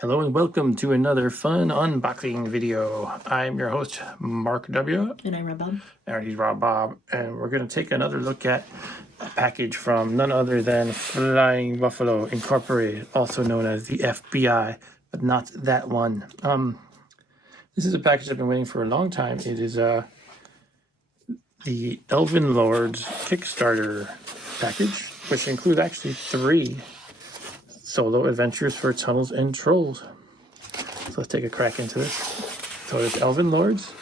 Hello and welcome to another fun unboxing video. I'm your host, Mark W. And I'm Rob Bob. And he's Rob Bob. And we're going to take another look at a package from none other than Flying Buffalo Incorporated, also known as the FBI, but not that one. This is a package I've been waiting for a long time. It is the Elven Lords Kickstarter package, which includes actually 3 solo adventures for Tunnels and Trolls. So let's take a crack into this. So there's Elven Lords,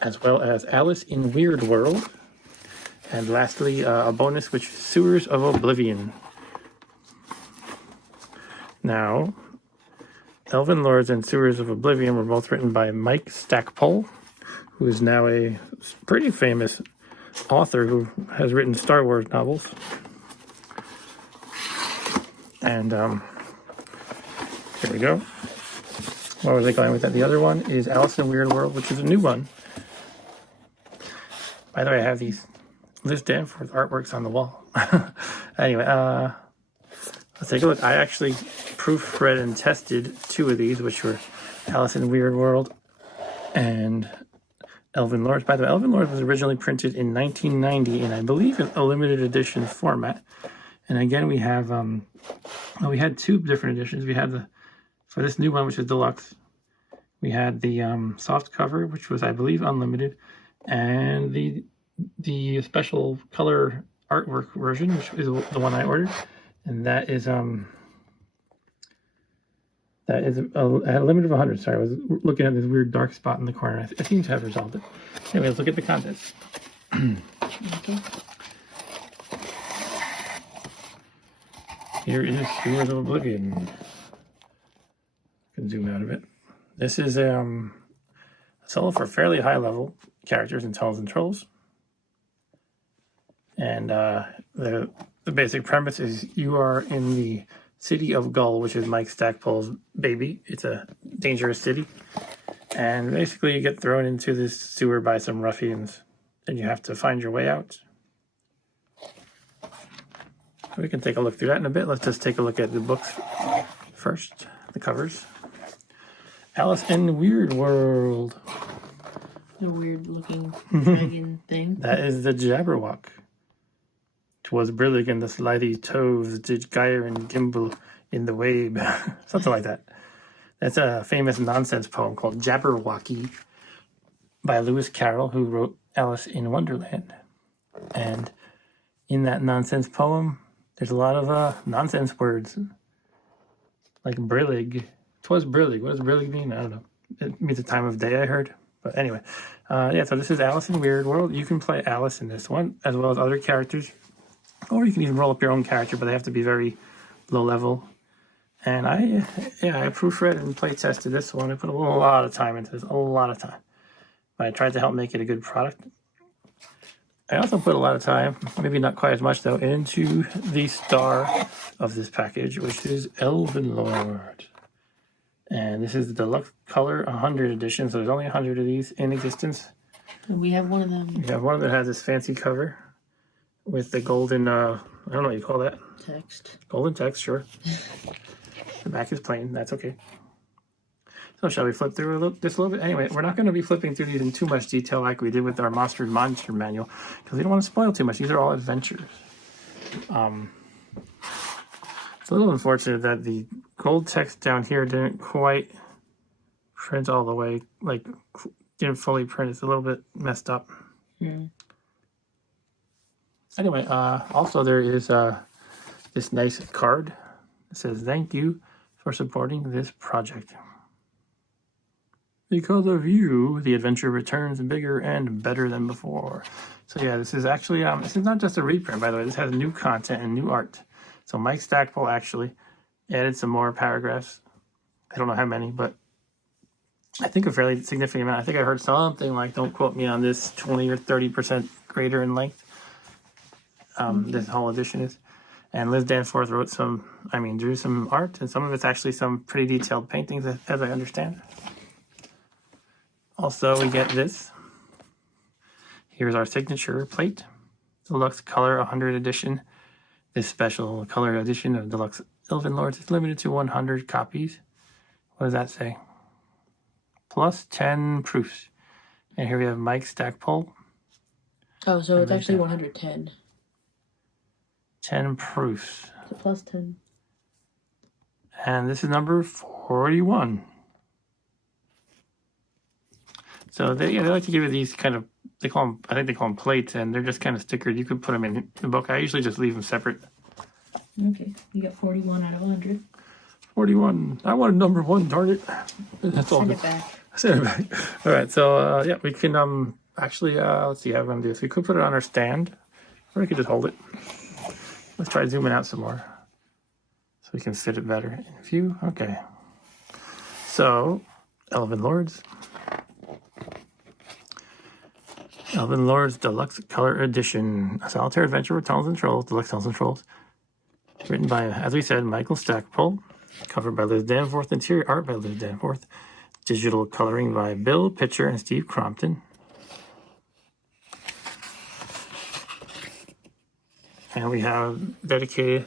as well as Alice in Weirdworld, and lastly a bonus, which is Sewers of Oblivion. Now, Elven Lords and Sewers of Oblivion were both written by Mike Stackpole, who is now a pretty famous author who has written Star Wars novels. And here we go. What was I going with that? The other one is Alice in Weirdworld, which is a new one. By the way, I have these Liz Danforth artworks on the wall. Anyway, let's take a look. I actually proofread and tested 2 of these, which were Alice in Weirdworld and Elven Lords. By the way, Elven Lords was originally printed in 1990 in, I believe, a limited edition format. And again, we have, we had 2 different editions. We had for this new one, which is deluxe, we had the soft cover, which was, I believe, unlimited, and the special color artwork version, which is the one I ordered, and that is a limit of 100. Sorry, I was looking at this weird dark spot in the corner. I seem to have resolved it. Anyway, let's look at the contents. Okay. Here is Sewers of Oblivion. Can zoom out of it. This is a solo for fairly high level characters in Tunnels and Trolls. And the basic premise is you are in the city of Gull, which is Mike Stackpole's baby. It's a dangerous city. And basically you get thrown into this sewer by some ruffians, and you have to find your way out. We can take a look through that in a bit. Let's just take a look at the books first, the covers. Alice in Weirdworld. The weird looking dragon thing. That is the Jabberwock. 'Twas brillig in the slithy toves, did gyre and gimble in the wabe. Something like that. That's a famous nonsense poem called Jabberwocky by Lewis Carroll, who wrote Alice in Wonderland. And in that nonsense poem, there's a lot of nonsense words, like brillig. 'Twas brillig. What does brillig mean? I don't know. It means the time of day, I heard. But anyway, yeah, so this is Alice in Weirdworld. You can play Alice in this one, as well as other characters. Or you can even roll up your own character, but they have to be very low level. And I proofread and play tested this one. I put a lot of time into this, a lot of time. But I tried to help make it a good product. I also put a lot of time, maybe not quite as much though, into the star of this package, which is Elven Lord. And this is the deluxe color 100 edition, so there's only 100 of these in existence. And we have one of them. We have one that has this fancy cover with the golden, I don't know what you call that. Text. Golden text, sure. The back is plain, that's okay. So shall we flip through this a little bit? Anyway, we're not going to be flipping through these in too much detail like we did with our Monster Manual, because we don't want to spoil too much. These are all adventures. It's a little unfortunate that the gold text down here didn't quite print all the way, like didn't fully print. It's a little bit messed up. Hmm. Anyway, also there is this nice card. It says, "Thank you for supporting this project. Because of you, the adventure returns bigger and better than before." So yeah, this is actually, this is not just a reprint, by the way. This has new content and new art. So Mike Stackpole actually added some more paragraphs. I don't know how many, but I think a fairly significant amount. I think I heard something like, don't quote me on this, 20 or 30% greater in length. This whole edition is. And Liz Danforth drew some art, and some of it's actually some pretty detailed paintings, as I understand. Also, we get this. Here's our signature plate. Deluxe Color 100 edition. This special color edition of Deluxe Elven Lords is limited to 100 copies. What does that say? Plus 10 proofs. And here we have Mike Stackpole. Oh, so it's actually 110. 10 proofs. So plus 10. And this is number 41. So they like to give you these kind of, I think they call them plates, and they're just kind of stickered. You could put them in the book. I usually just leave them separate. Okay, you got 41 out of 100. 41. I wanted number 1, darn it. That's all. Send good. it back. Send it back. All right, so yeah, we can actually let's see how we're gonna do this. We could put it on our stand, or we could just hold it. Let's try zooming out some more, so we can fit it better in view. Okay. So, Elven Lords Deluxe Color Edition, a solitaire adventure with Tunnels and Trolls, Deluxe Tunnels and Trolls, written by, as we said, Michael Stackpole, covered by Liz Danforth, interior art by Liz Danforth. Digital coloring by Bill Pitcher and Steve Crompton. And we have dedicated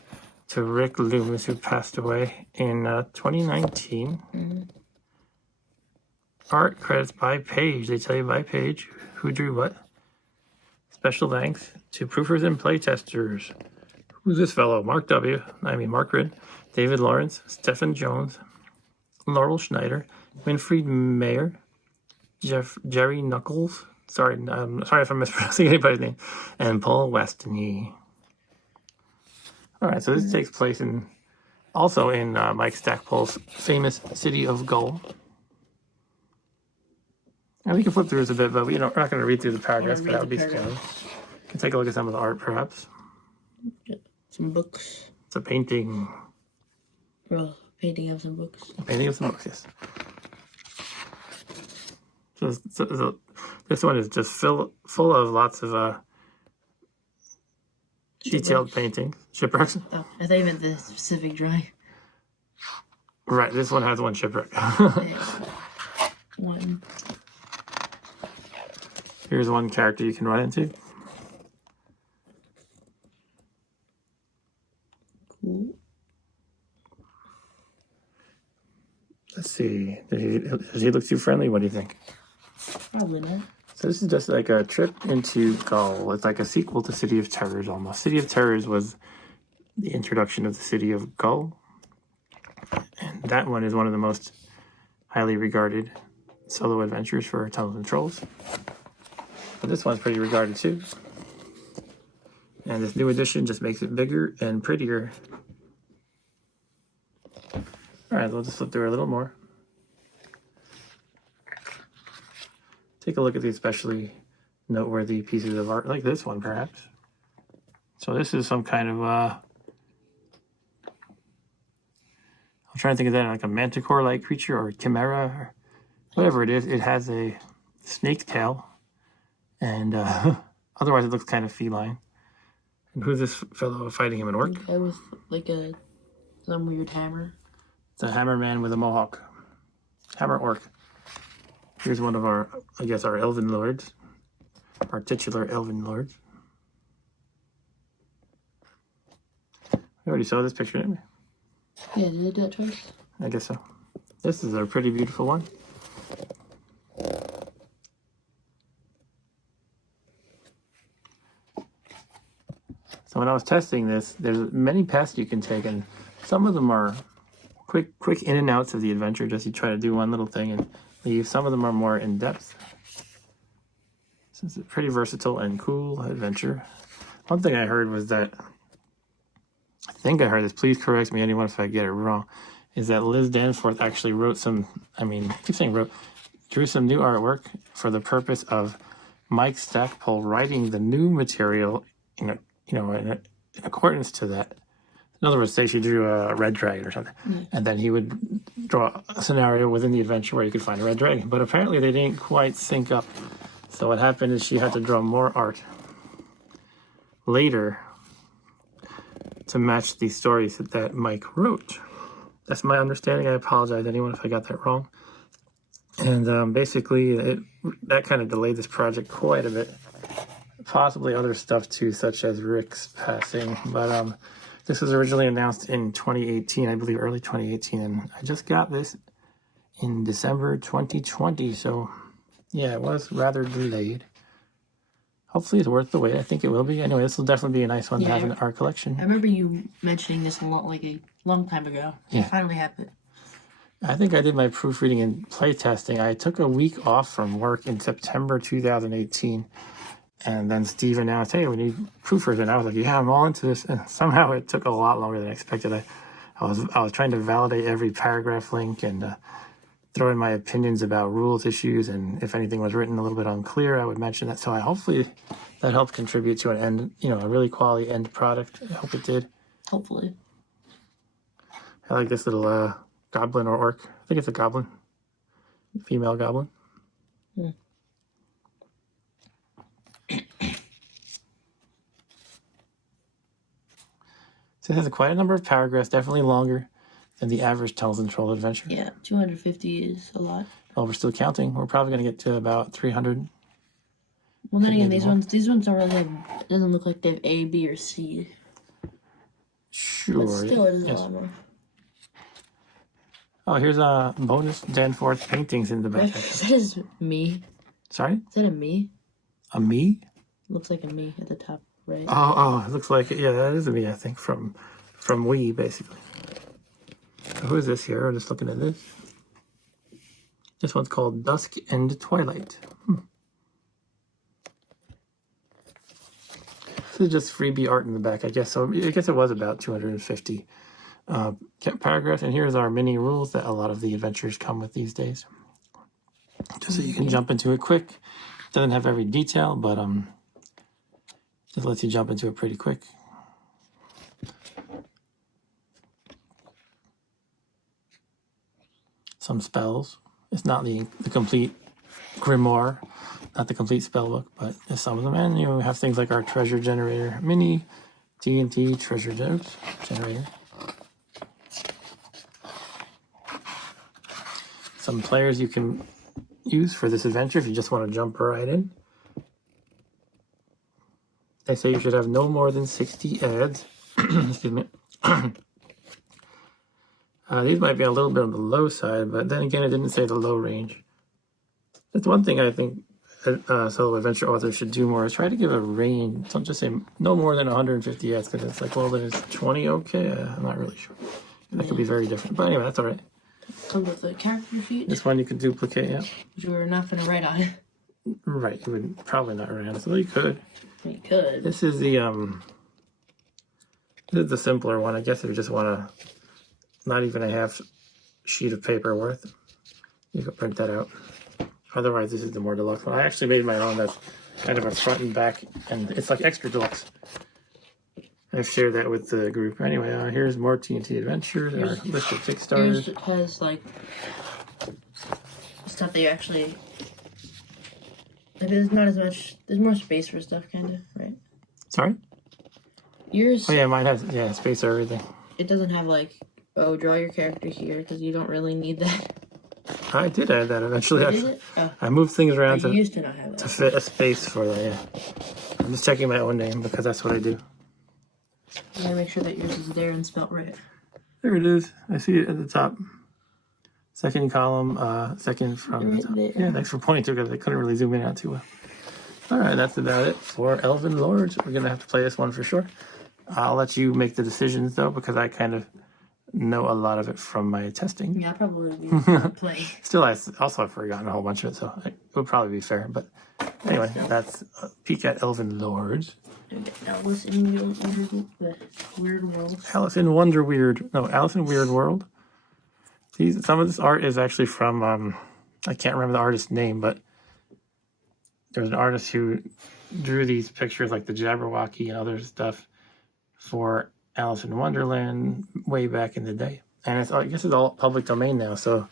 to Rick Loomis, who passed away in 2019. Mm-hmm. Art credits by page. They tell you by page who drew what. Special thanks to proofers and playtesters. Who's this fellow? Mark Ridd, David Lawrence, Stephen Jones, Laurel Schneider, Winfried Mayer, Jerry Knuckles, sorry if I'm mispronouncing anybody's name, and Paul Westany. All right, so this takes place also in Mike Stackpole's famous city of Gull. And we can flip through this a bit, but we're not going to read through the paragraphs, but that would be scary. We can take a look at some of the art, perhaps. Some books. It's a painting. Well, painting of some books. A painting of some books, yes. So this one is just full of lots of detailed paintings. Shipwrecks? Oh, I thought you meant the specific drawing. Right, this one has one shipwreck. One. Here's one character you can run into. Cool. Let's see. Does he look too friendly? What do you think? Probably not. So this is just like a trip into Gull. It's like a sequel to City of Terrors almost. City of Terrors was the introduction of the City of Gull. And that one is one of the most highly regarded solo adventures for Tunnels and Trolls. But this one's pretty regarded too. And this new edition just makes it bigger and prettier. All right, we'll just flip through a little more. Take a look at the especially noteworthy pieces of art, like this one, perhaps. So this is some kind of, I'm trying to think of that, like a manticore-like creature or chimera, or whatever it is. It has a snake tail, and otherwise it looks kind of feline. And who's this fellow fighting him, an orc? A guy with like some weird hammer. It's a hammer man with a mohawk. Hammer orc. Here's one of our, I guess, our Elven Lords. Our titular Elven Lords. We already saw this picture, didn't we? Yeah, did I do that twice? I guess so. This is a pretty beautiful one. So when I was testing this, there's many paths you can take, and some of them are quick in and outs of the adventure. Just you try to do one little thing and leave. Some of them are more in depth. So it's a pretty versatile and cool adventure. One thing I heard was that, I think I heard this, please correct me anyone if I get it wrong, is that Liz Danforth actually wrote some, I keep saying wrote, drew some new artwork for the purpose of Mike Stackpole writing the new material in accordance to that. In other words, say she drew a red dragon or something, and then he would draw a scenario within the adventure where you could find a red dragon. But apparently they didn't quite sync up. So what happened is she had to draw more art later to match the stories that Mike wrote. That's my understanding. I apologize, anyone, if I got that wrong. And basically, that kind of delayed this project quite a bit. Possibly other stuff too, such as Rick's passing. But this was originally announced in 2018, I believe early 2018, and I just got this in December 2020. So, yeah, it was rather delayed. Hopefully it's worth the wait. I think it will be. Anyway, this will definitely be a nice one to have in our collection. I remember you mentioning this a long time ago. Yeah. I finally have it. I think I did my proofreading and playtesting. I took a week off from work in September 2018. And then Steve announced, hey, we need proofers. And I was like, yeah, I'm all into this. And somehow it took a lot longer than I expected. I was trying to validate every paragraph link and throw in my opinions about rules issues. And if anything was written a little bit unclear, I would mention that. So hopefully that helped contribute to an end, a really quality end product. I hope it did. Hopefully. I like this little goblin or orc. I think it's a goblin. Female goblin. Hmm. So it has quite a number of paragraphs, definitely longer than the average Tunnels and Troll adventure. Yeah, 250 is a lot. Well, we're still counting. We're probably going to get to about 300. Well, then again, these ones don't really have, it doesn't look like they have A, B, or C. Sure. But still, it is a lot more. Oh, here's a bonus Danforth paintings in the back. That is me. Sorry? Is that a me? A me? Looks like a me at the top right. Oh, it looks like it. Yeah, that is a me, I think, from Wii, basically. So who is this here? I'm just looking at this. This one's called Dusk and Twilight. This is just freebie art in the back, I guess. So I guess it was about 250 paragraphs. And here's our mini rules that a lot of the adventures come with these days. Just so you can jump into it quick. It doesn't have every detail, but just lets you jump into it pretty quick. Some spells. It's not the complete grimoire, not the complete spell book, but there's some of them. And we have things like our treasure generator, mini TNT treasure generator. Some players you can use for this adventure if you just want to jump right in. They say you should have no more than 60 ads. Excuse me. These might be a little bit on the low side, but then again, it didn't say the low range. That's one thing I think solo adventure authors should do more is try to give a range. Don't just say no more than 150 ads, because it's like, well, then is 20 okay? I'm not really sure. That could be very different. But anyway, that's all right. Comes with a character sheet. This one you can duplicate, yeah. Which we're not going to write on it. Right, you would probably not write on it. Well, you could. You could. This is the simpler one. I guess if you just want to, not even a half sheet of paper worth, you can print that out. Otherwise, this is the more deluxe one. I actually made my own that's kind of a front and back, and it's like extra deluxe. I've shared that with the group. Anyway, here's more TNT Adventures, our list of Kickstarters. Yours has, like, stuff that you actually... Like, there's not as much... There's more space for stuff, kind of, right? Sorry? Yours... Oh, yeah, mine has, space for everything. It doesn't have, like, draw your character here, because you don't really need that. I did add that eventually. Did it? Oh. I moved things around I used to not have that. to fit a space for that, yeah. I'm just checking my own name because that's what I do. You gotta make sure that yours is there and spelt right. There it is. I see it at the top. Second column, second from the top. There. Yeah, thanks for pointing to it because I couldn't really zoom in out too well. All right, that's about it for Elven Lords. We're going to have to play this one for sure. I'll let you make the decisions, though, because I kind of know a lot of it from my testing. Yeah, I'll probably be playing. Still, I've forgotten a whole bunch of it, so it would probably be fair. But anyway, that's a peek at Elven Lords. Alice in Weirdworld. Alice in Weirdworld. Some of this art is actually from, I can't remember the artist's name, but there's an artist who drew these pictures like the Jabberwocky and other stuff for Alice in Wonderland way back in the day. And I guess it's all public domain now, so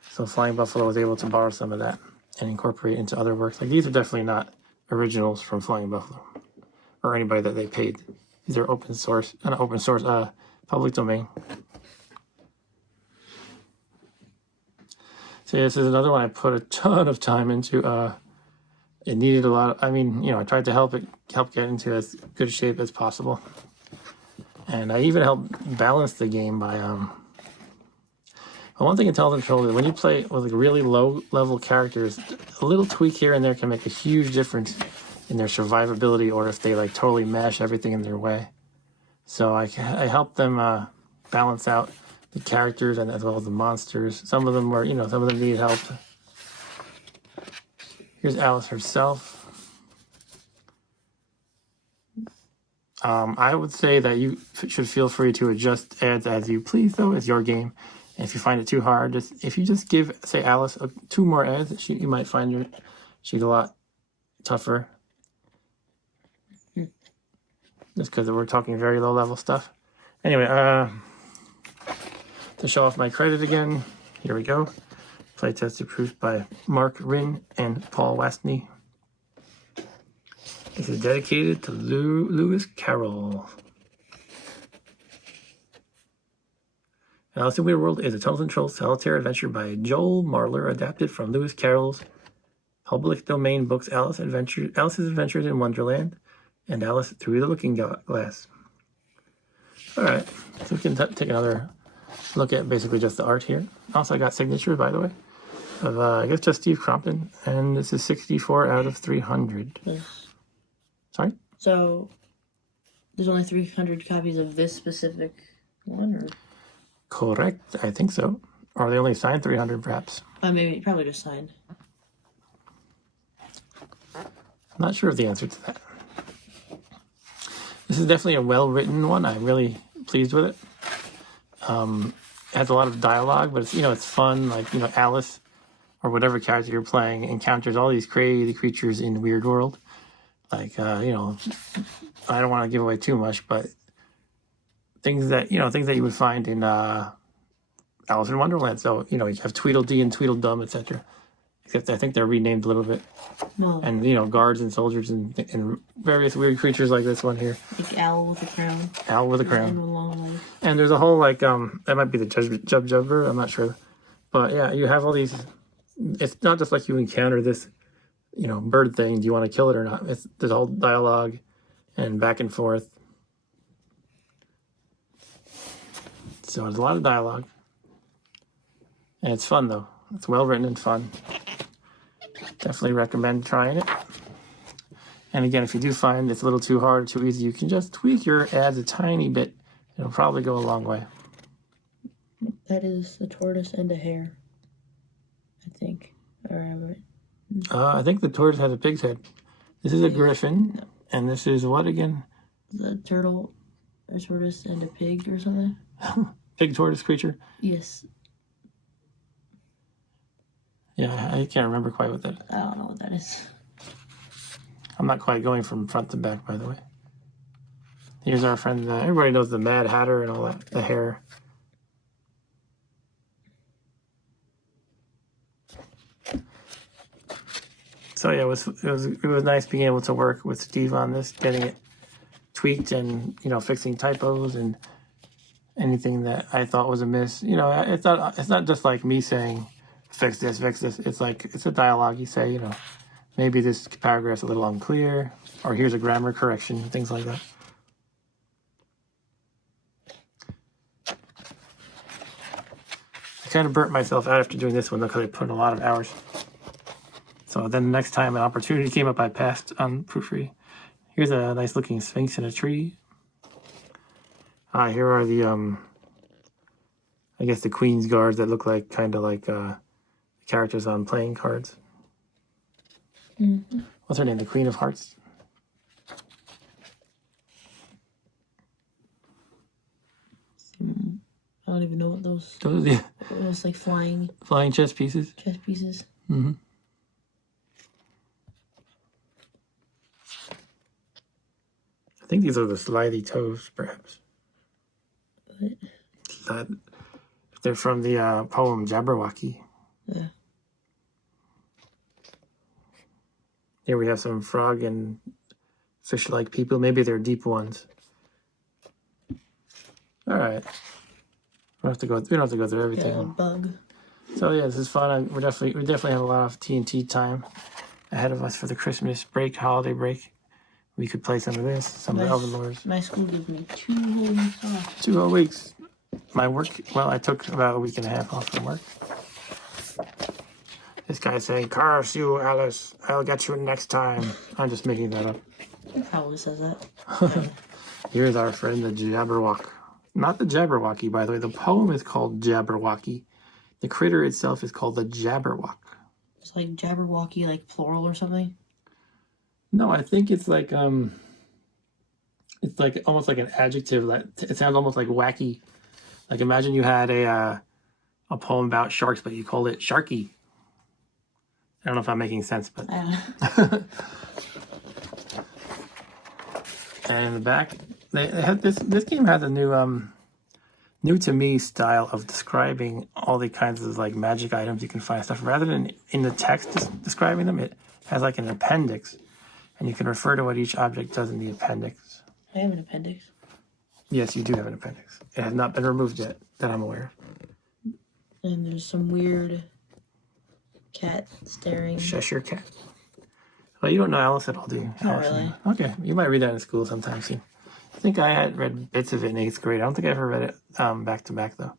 Flying Buffalo was able to borrow some of that and incorporate it into other works. Like, these are definitely not originals from Flying Buffalo or anybody that they paid. These are public domain. So this is another one I put a ton of time into. It needed a lot of, I tried to help get into as good shape as possible. And I even helped balance the game by, But one thing in Elven Lords is when you play with like really low level characters, a little tweak here and there can make a huge difference in their survivability, or if they like totally mash everything in their way. So I help them balance out the characters and as well as the monsters. Some of them were, some of them need help. Here's Alice herself. I would say that you should feel free to adjust ads as you please, though. It's your game. And if you find it too hard, if you just give, say, Alice 2 more ads, you might find she's a lot tougher. Just because we're talking very low level stuff. Anyway, to show off my credit again, here we go. Playtest approved by Mark Rinn and Paul Wastney. This is dedicated to Lewis Carroll. Alice in Weirdworld is a Tunnel and Trolls solitaire adventure by Joel Marler, adapted from Lewis Carroll's public domain books Alice's Adventures in Wonderland and Alice Through the Looking Glass. Alright, so we can take another look at basically just the art here. Also, I got signatures, by the way, of, I guess, just Steve Crompton, and this is 64 out of 300. Yes. Sorry? So, there's only 300 copies of this specific one, or? Correct, I think so. Or they only signed 300, perhaps. Maybe, probably just signed. I'm not sure of the answer to that. This is definitely a well-written one. I'm really pleased with it. It has a lot of dialogue, but it's fun. Like, Alice, or whatever character you're playing, encounters all these crazy creatures in Weirdworld. Like, I don't want to give away too much, but things that you would find in Alice in Wonderland. So, you have Tweedledee and Tweedledum, etc. Except I think they're renamed a little bit. No. And, guards and soldiers and various weird creatures like this one here. Like Owl with a crown. Owl with a crown. And a long leg. And there's a whole, like, that might be the Jubber, I'm not sure. But, yeah, you have all these. It's not just like you encounter this, bird thing. Do you want to kill it or not? There's all dialogue and back and forth. So there's a lot of dialogue. And it's fun, though. It's well written and fun. Definitely recommend trying it. And again, if you do find it's a little too hard or too easy, you can just tweak your ads a tiny bit. It'll probably go a long way. That is a tortoise and a hare, I think. I think the tortoise has a pig's head. This is a griffin. And this is what again? The turtle, a tortoise, and a pig or something? Pig tortoise creature? Yes. Yeah, I can't remember quite what that is. I don't know what that is. I'm not quite going from front to back, by the way. Here's our friend. Everybody knows the Mad Hatter and all that. The hair. So yeah, it was nice being able to work with Steve on this, getting it tweaked and fixing typos and anything that I thought was amiss. It's not just like me saying fix this. It's like it's a dialogue. You say maybe this paragraph's a little unclear, or here's a grammar correction, things like that. I kind of burnt myself out after doing this one, though, because I put in a lot of hours. So then the next time an opportunity came up, I passed on proofreading. Here's a nice looking sphinx in a tree. Here are the, I guess the Queen's Guards that look like kind of like characters on playing cards. Mm-hmm. What's her name? The Queen of Hearts? I don't even know what those. Yeah. Those like flying chess pieces. Chess pieces. Mm-hmm. I think these are the slithy toes, perhaps. What? They're from the poem Jabberwocky. Yeah. Here we have some frog and fish-like people. Maybe they're deep ones. All right. We don't have to go through everything. Yeah, a bug. So yeah, this is fun. We definitely have a lot of TNT time ahead of us for the Christmas break, holiday break. We could play some of this, some of the Elven Lords. My school gives me 2 whole weeks off. 2 whole weeks. my work, well, I took about a week and a half off from work. This guy's saying, "Curse you, Alice. I'll get you next time." I'm just making that up. Probably says that. Here's our friend, the Jabberwock. Not the Jabberwocky, by the way. The poem is called Jabberwocky. The critter itself is called the Jabberwock. It's like Jabberwocky, like plural or something. No, I think it's like almost like an adjective. It sounds almost like wacky. Like imagine you had a poem about sharks, but you called it Sharky. I don't know if I'm making sense, but. And in the back, they had this game has a new to me style of describing all the kinds of like magic items you can find stuff. Rather than in the text describing them, it has like an appendix, and you can refer to what each object does in the appendix. I have an appendix. Yes, you do have an appendix. It has not been removed yet, that I'm aware of. And there's some weird cat staring. Cheshire cat. Well, you don't know Alice at all, do you? Not really. Okay, you might read that in school sometime soon. I think I had read bits of it in 8th grade. I don't think I ever read it back to back, though.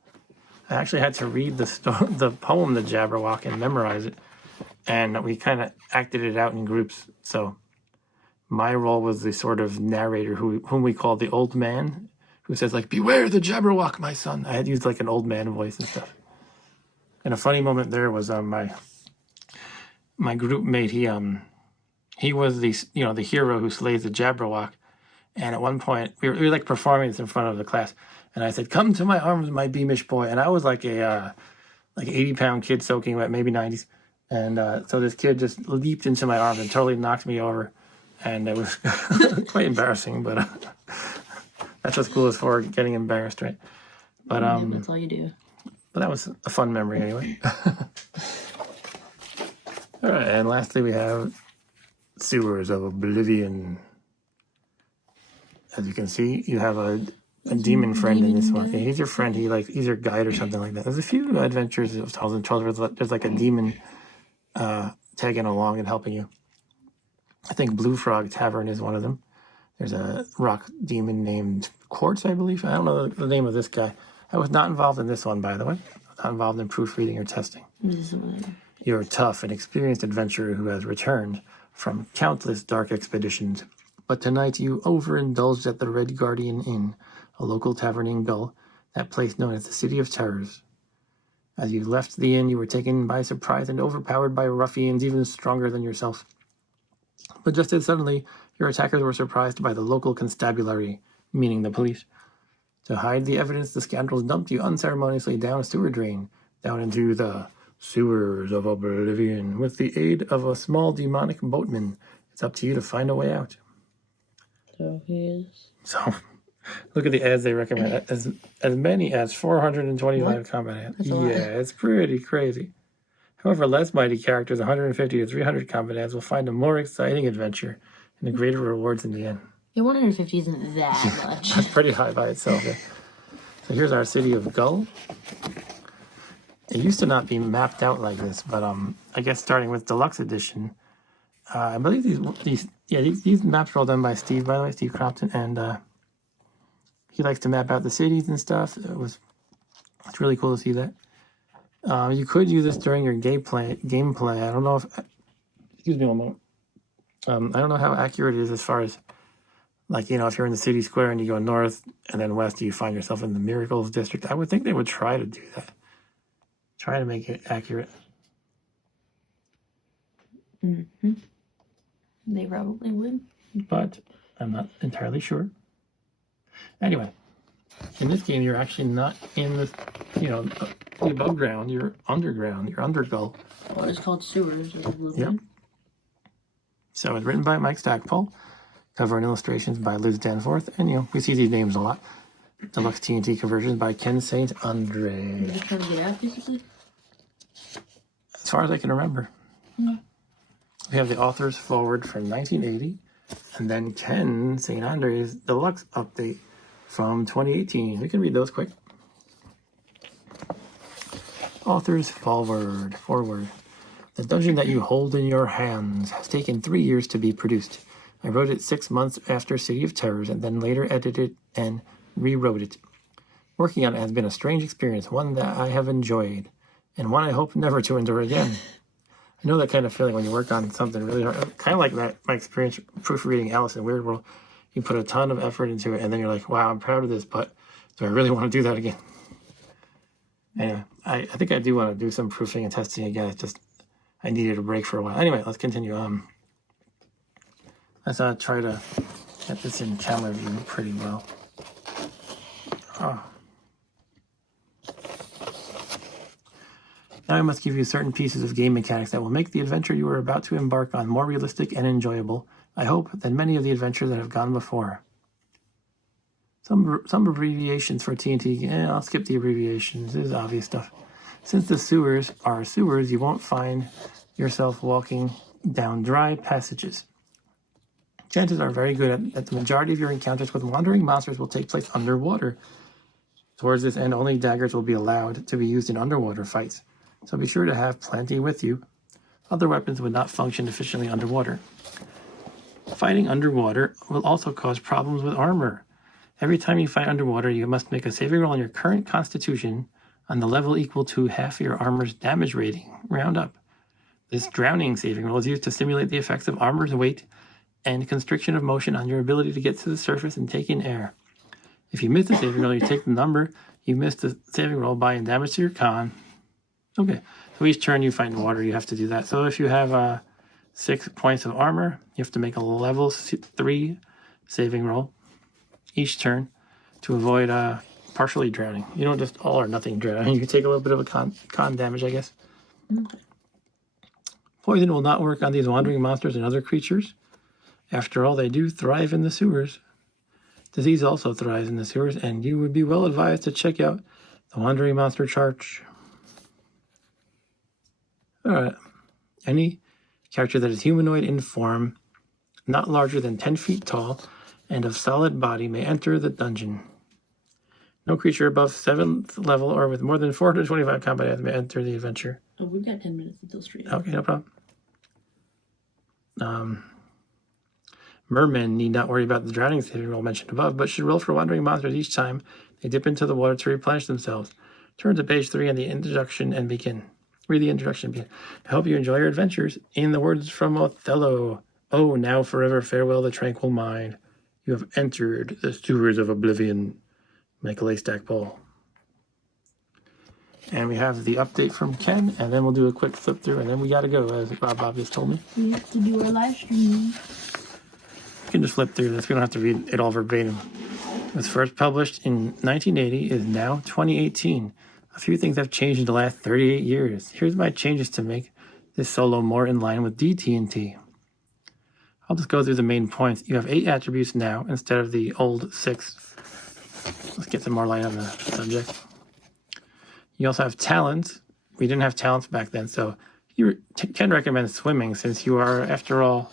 I actually had to read the poem, The Jabberwock, and memorize it. And we kind of acted it out in groups. So my role was the sort of narrator whom we called the old man, who says, like, "Beware the Jabberwock, my son." I had used, like, an old man voice and stuff. And a funny moment there was my group mate, he was the hero who slays the Jabberwock. And at one point, we were like performing this in front of the class. And I said, "Come to my arms, my beamish boy." And I was like a 80-pound kid soaking wet, maybe 90s. And so this kid just leaped into my arms and totally knocked me over. And it was quite embarrassing, but that's what school is for, getting embarrassed, right? But that's all you do. But that was a fun memory anyway. All right, and lastly we have Sewers of Oblivion. As you can see, you have a demon friend in this one. Yeah, he's your friend. He's your guide or something like that. There's a few adventures of Tales and Trolls where there's like a demon tagging along and helping you. I think Blue Frog Tavern is one of them. There's a rock demon named Quartz, I believe. I don't know the name of this guy. I was not involved in this one, by the way. Not involved in proofreading or testing. You're a tough and experienced adventurer who has returned from countless dark expeditions. But tonight you overindulged at the Red Guardian Inn, a local tavern in Gull, that place known as the City of Terrors. As you left the inn, you were taken by surprise and overpowered by ruffians even stronger than yourself. But just as suddenly, your attackers were surprised by the local constabulary, meaning the police. To hide the evidence, the scoundrels dumped you unceremoniously down a sewer drain, down into the Sewers of Oblivion, with the aid of a small demonic boatman. It's up to you to find a way out. So he is. So, look at the ads they recommend. As many as 425 What? combat ads. That's a lot. Yeah, it's pretty crazy. However, less mighty characters, 150 to 300 combat ads, will find a more exciting adventure and a greater rewards in the end. Yeah, 150 isn't that much. That's pretty high by itself. Yeah. So here's our city of Gull. It used to not be mapped out like this, but I guess starting with Deluxe Edition, I believe these maps were all done by Steve, by the way, Steve Crompton, and he likes to map out the cities and stuff. It's really cool to see that. You could use this during your gameplay. I don't know if, excuse me one moment. I don't know how accurate it is as far as, like, if you're in the city square and you go north and then west, you find yourself in the Miracles district. I would think they would try to do that. Try to make it accurate. Mm-hmm. They probably would. But I'm not entirely sure. Anyway, in this game, you're actually not in the above ground. You're underground. You're under Gull. Well, it's called Sewers. Yep. So it's written by Mike Stackpole. Cover and illustrations by Liz Danforth. And, we see these names a lot. Deluxe TNT conversions by Ken St. Andre. You're just trying to get out, basically? As far as I can remember. Yeah. We have the author's forward from 1980. And then Ken St. Andre's Deluxe update from 2018. We can read those quick. Author's forward. The dungeon that you hold in your hands has taken 3 years to be produced. I wrote it 6 months after City of Terrors and then later edited and rewrote it. Working on it has been a strange experience, one that I have enjoyed, and one I hope never to endure again. I know that kind of feeling when you work on something really hard. Kind of like that, my experience proofreading Alice in Weirdworld. You put a ton of effort into it, and then you're like, wow, I'm proud of this, but do I really want to do that again? Anyway, I think I do want to do some proofing and testing again. It's just, I needed a break for a while. Anyway, let's continue. Let's try to get this in camera view pretty well. Oh. Now I must give you certain pieces of game mechanics that will make the adventure you are about to embark on more realistic and enjoyable, I hope, than many of the adventures that have gone before. Some abbreviations for TNT. I'll skip the abbreviations. This is obvious stuff. Since the sewers are sewers, you won't find yourself walking down dry passages. Chances are very good that the majority of your encounters with wandering monsters will take place underwater. Towards this end, only daggers will be allowed to be used in underwater fights, so be sure to have plenty with you. Other weapons would not function efficiently underwater. Fighting underwater will also cause problems with armor. Every time you fight underwater, you must make a saving roll on your current constitution on the level equal to half your armor's damage rating, round up. This drowning saving roll is used to simulate the effects of armor's weight and constriction of motion on your ability to get to the surface and take in air. If you miss the saving roll, you take the number you missed the saving roll by and damage to your con. Okay, so each turn you fight in water, you have to do that. So if you have 6 points of armor, you have to make a level 3 saving roll each turn to avoid partially drowning. You don't just all or nothing drown. You can take a little bit of a con damage, I guess. Okay. Poison will not work on these wandering monsters and other creatures. After all, they do thrive in the sewers. Disease also thrives in the sewers, and you would be well advised to check out the Wandering Monster chart. Alright. Any character that is humanoid in form, not larger than 10 feet tall, and of solid body may enter the dungeon. No creature above 7th level or with more than 425 combat heads may enter the adventure. Oh, we've got 10 minutes until stream. Okay, no problem. Mermen need not worry about the drowning saving roll mentioned above, but should roll for wandering monsters each time they dip into the water to replenish themselves. Turn to page 3 on the introduction and begin. Read the introduction and begin. I hope you enjoy your adventures. In the words from Othello, oh, now forever farewell the tranquil mind. You have entered the sewers of Oblivion. Michael A. Stackpole. And we have the update from Ken, and then we'll do a quick flip through, and then we gotta go, as Bob just told me. We have to do our live stream. You can just flip through this. We don't have to read it all verbatim. It was first published in 1980, is now 2018. A few things have changed in the last 38 years. Here's my changes to make this solo more in line with DT&T. I'll just go through the main points. You have 8 attributes now instead of the old 6. Let's get some more light on the subject. You also have talents. We didn't have talents back then, so you can recommend swimming since you are, after all,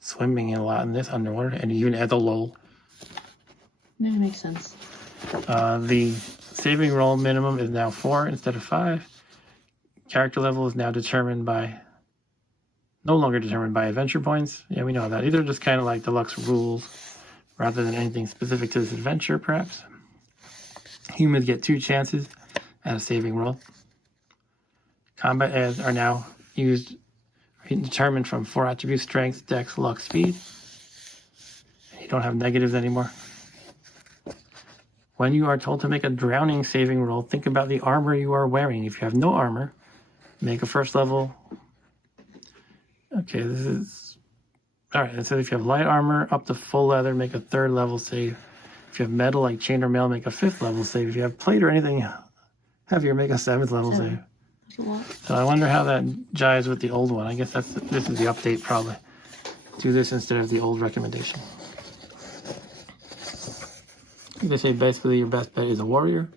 swimming a lot in this underwater, and even as a lull. That makes sense. The saving roll minimum is now 4 instead of 5. Character level is now no longer determined by adventure points. Yeah, we know that. These are just kind of like deluxe rules rather than anything specific to this adventure, perhaps. Humans get 2 chances at a saving roll. Combat adds are now used, determined from 4 attributes: strength, dex, luck, speed. You don't have negatives anymore. When you are told to make a drowning saving roll, think about the armor you are wearing. If you have no armor, make a first level. Okay, this is... Alright, it says if you have light armor up to full leather, make a 3rd level save. If you have metal like chain or mail, make a 5th level save. If you have plate or anything heavier, make a 7th level save. So I wonder how that jives with the old one. I guess this is the update, probably. Do this instead of the old recommendation. They say basically your best bet is a warrior.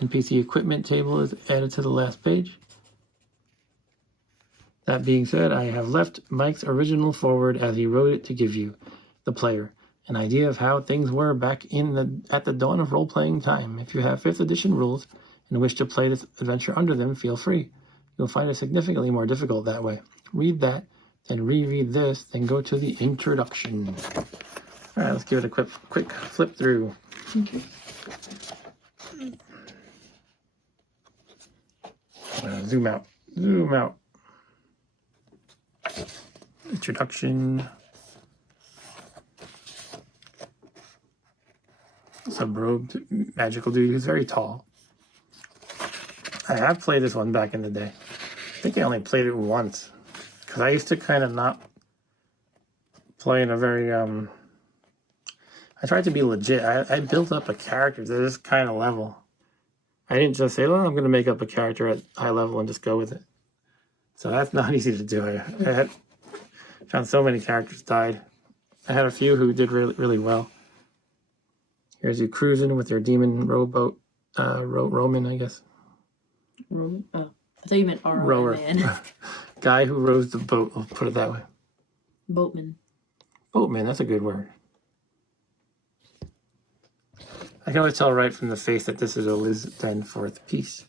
NPC equipment table is added to the last page. That being said, I have left Mike's original forward as he wrote it to give you, the player, an idea of how things were back at the dawn of role-playing time. If you have 5th edition rules and wish to play this adventure under them, feel free. You'll find it significantly more difficult that way. Read that, then reread this, then go to the introduction. All right, let's give it a quick flip through. Okay. Zoom out. Zoom out. Introduction. Sub-robed magical dude who's very tall. I have played this one back in the day. I think I only played it once. Because I used to kind of not play in a very, I tried to be legit. I built up a character to this kind of level. I didn't just say, well, I'm going to make up a character at high level and just go with it. So that's not easy to do. I had found so many characters died. I had a few who did really, really well. Here's you cruising with your demon rowboat, Roman, I guess. Roman? Oh, I thought you meant Rower. R-O-M-A-N. Guy who rows the boat, I'll put it that way. Boatman. Boatman, that's a good word. I can always tell right from the face that this is a Liz Danforth piece.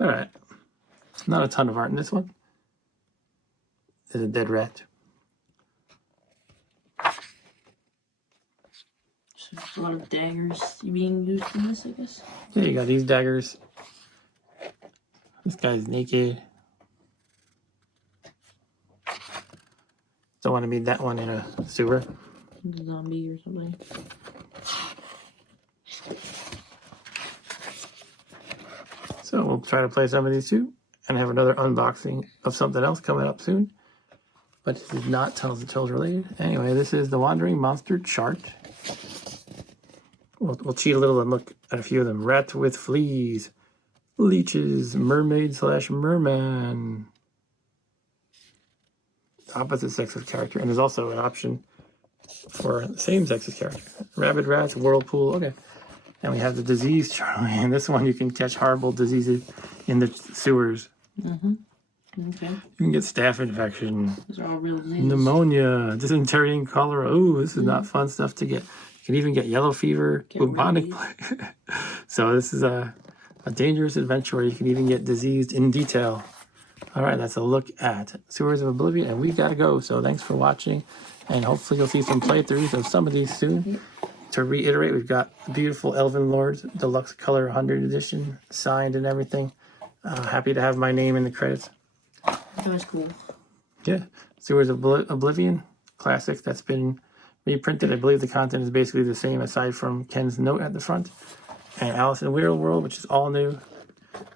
Alright. Not a ton of art in this one. There's a dead rat. So a lot of daggers being used in this, I guess. Yeah, you got these daggers. This guy's naked. Don't want to meet that one in a sewer. The zombie or something. So we'll try to play some of these too, and have another unboxing of something else coming up soon. But this is not Tunnels of Chills related. Anyway, this is the Wandering Monster chart. We'll cheat a little and look at a few of them. Rat with fleas, leeches, mermaid / merman. Opposite sex of character, and there's also an option for the same sex of character. Rabid rats, whirlpool, okay. And we have the disease chart. And this one you can catch horrible diseases in the sewers. Mm-hmm. Okay. You can get staph infection. Those are all real diseases. Pneumonia, dysentery, and cholera. Ooh, this is not fun stuff to get. You can even get yellow fever, bubonic plague. So this is a dangerous adventure where you can even get diseased in detail. All right, that's a look at Sewers of Oblivion, and we gotta go. So thanks for watching, and hopefully you'll see some playthroughs of some of these soon. To reiterate, we've got the beautiful Elven Lords Deluxe Color 100 Edition, signed and everything. Happy to have my name in the credits. That was cool. Yeah, Sewers of Oblivion, classic. That's been reprinted. I believe the content is basically the same aside from Ken's note at the front. And Alice in Weirdworld, which is all new.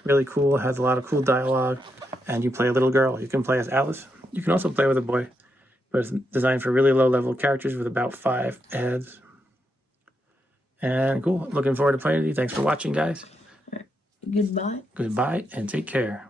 Really cool, has a lot of cool dialogue. And you play a little girl. You can play as Alice. You can also play with a boy. But it's designed for really low-level characters with about 5 heads. And cool. Looking forward to playing with you. Thanks for watching, guys. Goodbye. Goodbye, and take care.